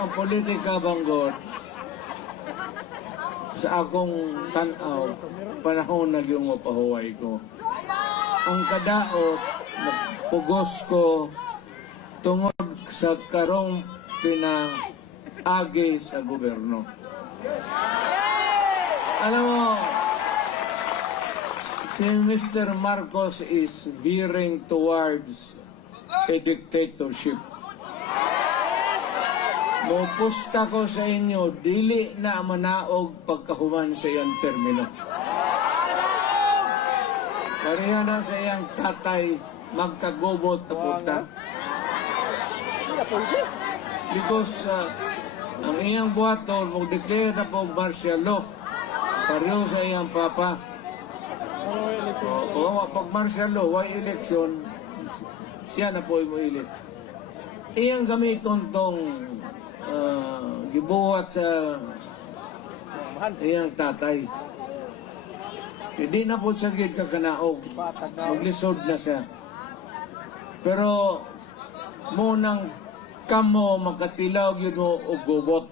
Ang politika banggod sa akong tanaw, panahon na yung mapahuway ko. Ang kadaot, pugos ko tungod sa karong pinaagi sa gobyerno. Alam mo, si Mr. Marcos is veering towards a dictatorship. Mupusta ko sa inyo, dili na manaog pagkahuman sa iyang termino. Pareha na sa iyang tatay, magkagubot na punta. Because ang iyang buhaton, mag-declare na po martial law. Pareho sa iyang papa. Kung pag martial law, why election, siya na po mo elect. Iyang gamiton tong gibuhat sa iyang tatay. Hindi na po sagid ka kanaog. Maglisod na siya. Pero munang kamo makatilaw yun o gubot.